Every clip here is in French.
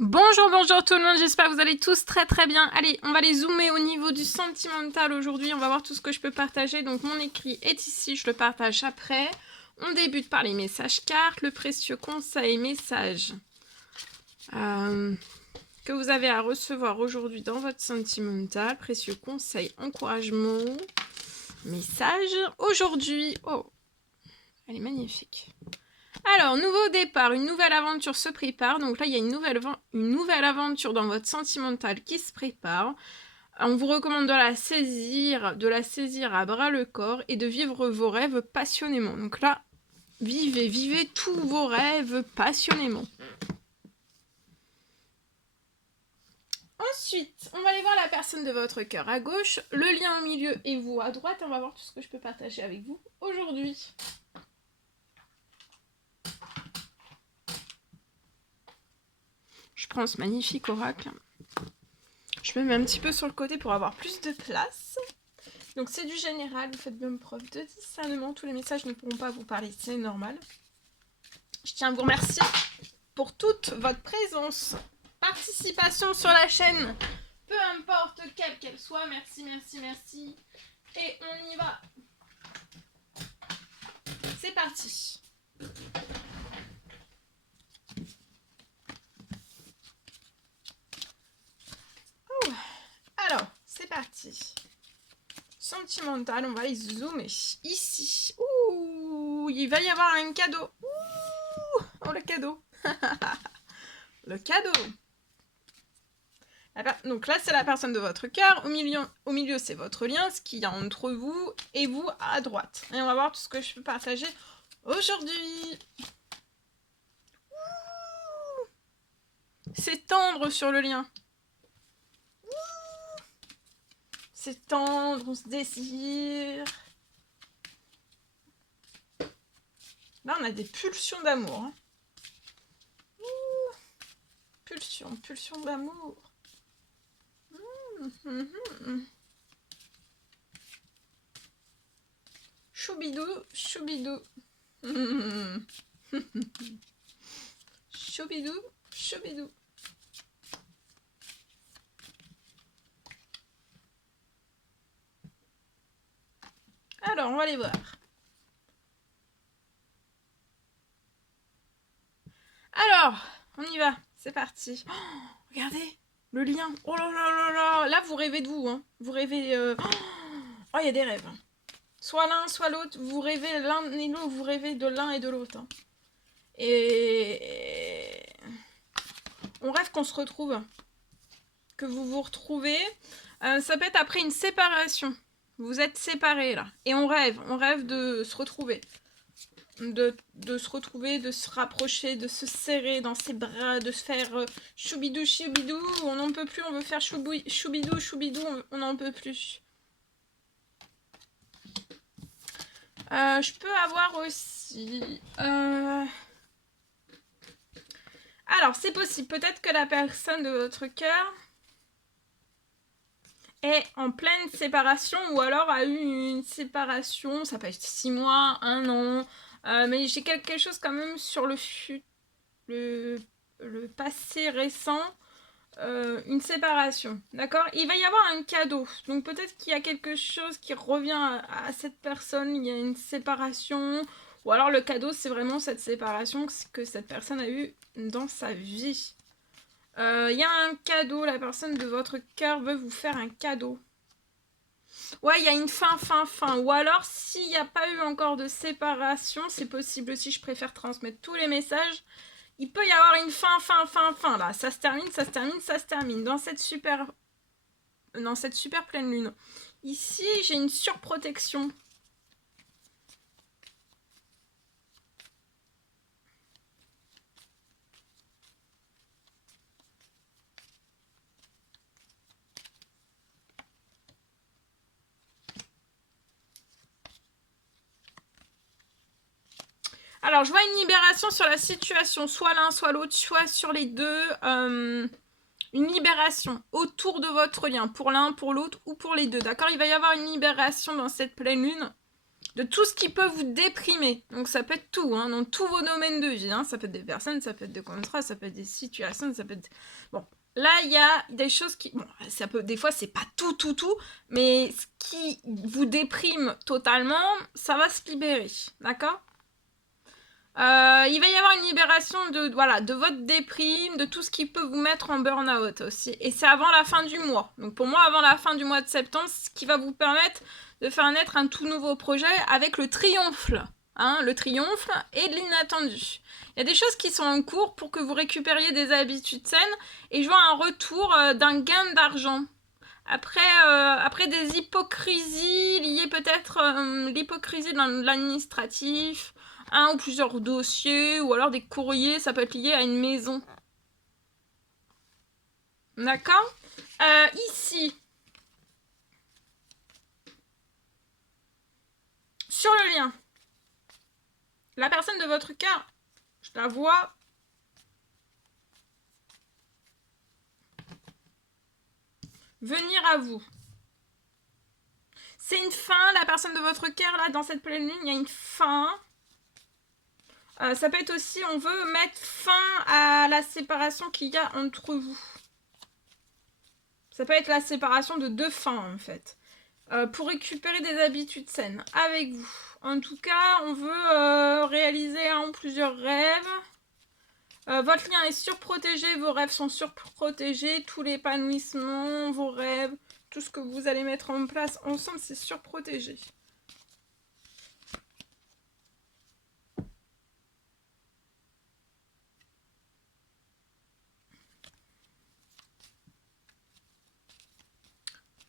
Bonjour, bonjour tout le monde, j'espère que vous allez tous très très bien. Allez, on va les zoomer au niveau du sentimental aujourd'hui, on va voir tout ce que je peux partager. Donc mon écrit est ici, je le partage après. On débute par les messages cartes, le précieux conseil, message que vous avez à recevoir aujourd'hui dans votre sentimental, précieux conseil, encouragement, message aujourd'hui. Oh, elle est magnifique. Alors, nouveau départ, une nouvelle aventure se prépare. Donc là, il y a une nouvelle aventure dans votre sentimental qui se prépare. On vous recommande de la saisir à bras le corps et de vivre vos rêves passionnément. Donc là, vivez tous vos rêves passionnément. Ensuite, on va aller voir la personne de votre cœur à gauche, le lien au milieu et vous à droite. On va voir tout ce que je peux partager avec vous aujourd'hui. Je prends ce magnifique oracle. Je me mets un petit peu sur le côté pour avoir plus de place. Donc c'est du général, vous faites bien preuve de discernement. Tous les messages ne pourront pas vous parler, c'est normal. Je tiens à vous remercier pour toute votre présence, participation sur la chaîne, peu importe quelle qu'elle soit. Merci, merci, merci. Et on y va. C'est parti. Alors, c'est parti. Sentimental, on va les zoomer. Ici. Ouh, il va y avoir un cadeau. Ouh, oh le cadeau. Le cadeau. Donc là, c'est la personne de votre cœur. Au milieu c'est votre lien, ce qu'il y a entre vous et vous à droite. Et on va voir tout ce que je peux partager aujourd'hui. C'est tendre sur le lien. C'est tendre, on se désire. Là, on a des pulsions d'amour. Hein. Pulsion d'amour. Choubidou, choubidou. Choubidou, choubidou. Alors, on va les voir. Alors, on y va. C'est parti. Oh, regardez, le lien. Oh là là là là. Là, vous rêvez de vous. Hein. Vous rêvez... Oh, il y a des rêves. Soit l'un, soit l'autre. Vous rêvez l'un et l'autre. Vous rêvez de l'un et de l'autre. Hein. Et... on rêve qu'on se retrouve. Que vous vous retrouvez. Ça peut être après une séparation. Vous êtes séparés, là. Et on rêve de se retrouver. De se retrouver, de se rapprocher, de se serrer dans ses bras, de se faire choubidou, choubidou, on n'en peut plus, on veut faire choubidou, choubidou, on n'en peut plus. Je peux avoir aussi... Alors, c'est possible, peut-être que la personne de votre cœur est en pleine séparation ou alors a eu une séparation, ça peut être 6 mois, 1 an, mais j'ai quelque chose quand même sur le passé récent, une séparation, d'accord? Il va y avoir un cadeau, donc peut-être qu'il y a quelque chose qui revient à cette personne, il y a une séparation, ou alors le cadeau c'est vraiment cette séparation que cette personne a eue dans sa vie. Il y a un cadeau, la personne de votre cœur veut vous faire un cadeau. Ouais, il y a une fin. Ou alors, s'il n'y a pas eu encore de séparation, c'est possible aussi, je préfère transmettre tous les messages. Il peut y avoir une fin, là. Ça se termine. Dans cette super pleine lune. Ici, j'ai une surprotection. Alors, je vois une libération sur la situation, soit l'un, soit l'autre, soit sur les deux. Une libération autour de votre lien, pour l'un, pour l'autre ou pour les deux. D'accord? Il va y avoir une libération dans cette pleine lune de tout ce qui peut vous déprimer. Donc ça peut être tout, hein, dans tous vos domaines de vie. Hein. Ça peut être des personnes, ça peut être des contrats, ça peut être des situations, ça peut être... Bon, là, il y a des choses qui... Bon, ça peut... Des fois, c'est pas tout, mais ce qui vous déprime totalement, ça va se libérer, d'accord ? Il va y avoir une libération de votre déprime, de tout ce qui peut vous mettre en burn-out aussi. Et c'est avant la fin du mois. Donc pour moi, avant la fin du mois de septembre, ce qui va vous permettre de faire naître un tout nouveau projet avec le triomphe. Hein, le triomphe et de l'inattendu. Il y a des choses qui sont en cours pour que vous récupériez des habitudes saines et je vois un retour d'un gain d'argent. Après des hypocrisies liées peut-être l'hypocrisie de l'administratif, un ou plusieurs dossiers, ou alors des courriers, ça peut être lié à une maison. D'accord ? Ici, sur le lien, la personne de votre cœur, je la vois venir à vous. C'est une fin, la personne de votre cœur, là, dans cette pleine lune, il y a une fin. Ça peut être aussi, on veut mettre fin à la séparation qu'il y a entre vous. Ça peut être la séparation de deux fins, en fait. Pour récupérer des habitudes saines avec vous. En tout cas, on veut réaliser un ou plusieurs rêves. Votre lien est surprotégé, vos rêves sont surprotégés, tout l'épanouissement, vos rêves, tout ce que vous allez mettre en place ensemble, c'est surprotégé.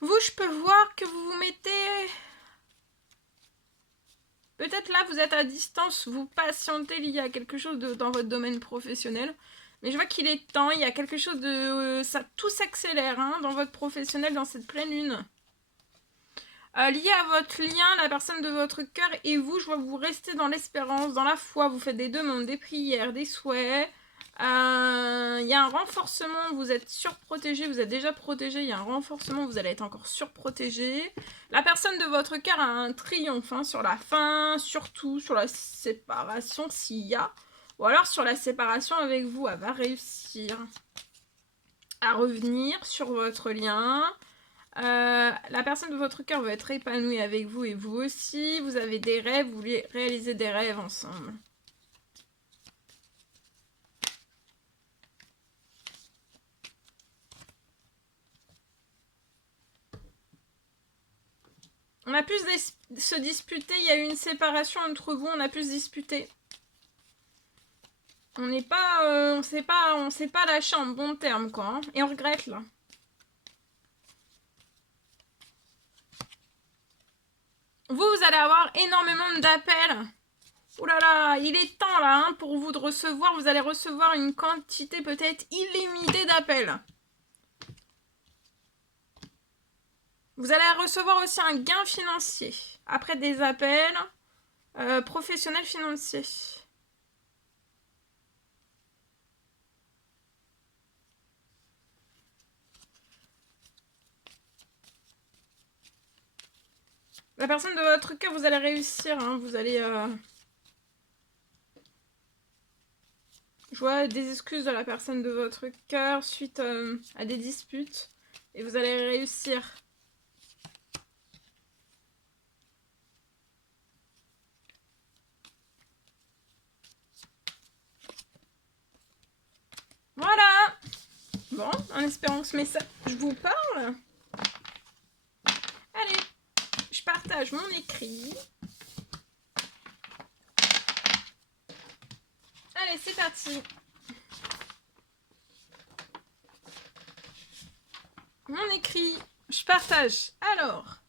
Vous, je peux voir que vous vous mettez... Peut-être là, vous êtes à distance, vous patientez lié à quelque chose dans votre domaine professionnel. Mais je vois qu'il est temps, il y a quelque chose de... ça tout s'accélère hein, dans votre professionnel, dans cette pleine lune. Lié à votre lien, la personne de votre cœur et vous, je vois que vous restez dans l'espérance, dans la foi, vous faites des demandes, des prières, des souhaits. Il y a un renforcement, vous êtes surprotégé, vous êtes déjà protégé, il y a un renforcement, vous allez être encore surprotégé. La personne de votre cœur a un triomphe hein, sur la fin, surtout sur la séparation s'il y a, ou alors sur la séparation avec vous, elle va réussir à revenir sur votre lien. La personne de votre cœur va être épanouie avec vous et vous aussi. Vous avez des rêves, vous voulez réaliser des rêves ensemble. On a pu se disputer, il y a eu une séparation entre vous, on a pu se disputer. On n'est pas, on s'est pas lâché en bon terme quoi. Hein, et on regrette là. Vous allez avoir énormément d'appels. Ouh là là, il est temps là hein, pour vous de recevoir. Vous allez recevoir une quantité peut-être illimitée d'appels. Vous allez recevoir aussi un gain financier après des appels professionnels financiers. La personne de votre cœur, vous allez réussir. Hein, vous allez... Je vois des excuses de la personne de votre cœur suite à des disputes. Et vous allez réussir. Voilà. Bon, en espérant que ce message vous parle. Allez, je partage mon écrit. Allez, c'est parti. Mon écrit, je partage. Alors,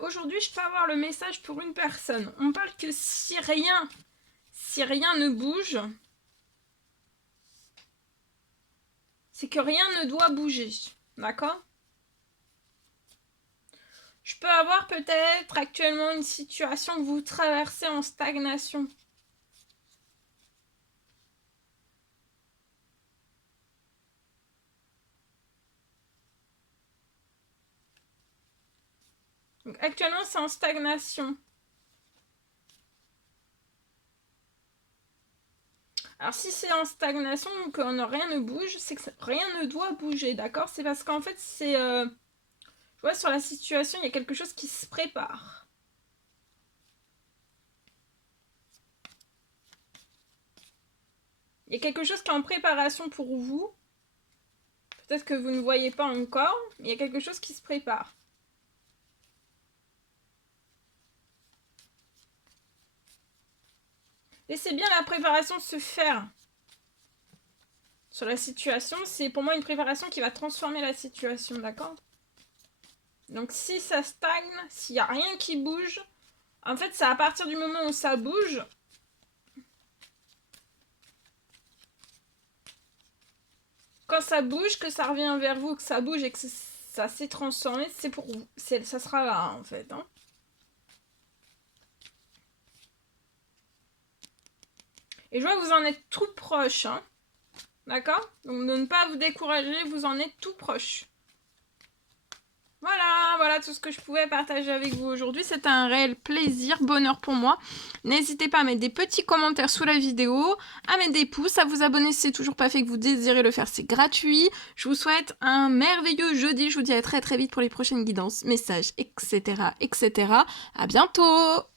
aujourd'hui, je peux avoir le message pour une personne. On parle que si rien ne bouge, c'est que rien ne doit bouger. D'accord ? Je peux avoir peut-être actuellement une situation que vous traversez en stagnation. Donc, actuellement, c'est en stagnation. Alors, si c'est en stagnation, que rien ne bouge, c'est que rien ne doit bouger, d'accord? C'est parce qu'en fait, c'est... tu vois, sur la situation, il y a quelque chose qui se prépare. Il y a quelque chose qui est en préparation pour vous. Peut-être que vous ne voyez pas encore, mais il y a quelque chose qui se prépare. Laissez bien la préparation se faire. Sur la situation, c'est pour moi une préparation qui va transformer la situation, d'accord? Donc si ça stagne, s'il n'y a rien qui bouge, en fait, c'est à partir du moment où ça bouge. Quand ça bouge, que ça revient vers vous, que ça bouge et que ça s'est transformé, c'est pour vous. Ça sera là, en fait. Hein. Et je vois que vous en êtes tout proche. Hein. D'accord? Donc de ne pas vous décourager, vous en êtes tout proche. Voilà tout ce que je pouvais partager avec vous aujourd'hui. C'était un réel plaisir, bonheur pour moi. N'hésitez pas à mettre des petits commentaires sous la vidéo, à mettre des pouces, à vous abonner si c'est toujours pas fait que vous désirez le faire, c'est gratuit. Je vous souhaite un merveilleux jeudi. Je vous dis à très très vite pour les prochaines guidances, messages, etc. À bientôt!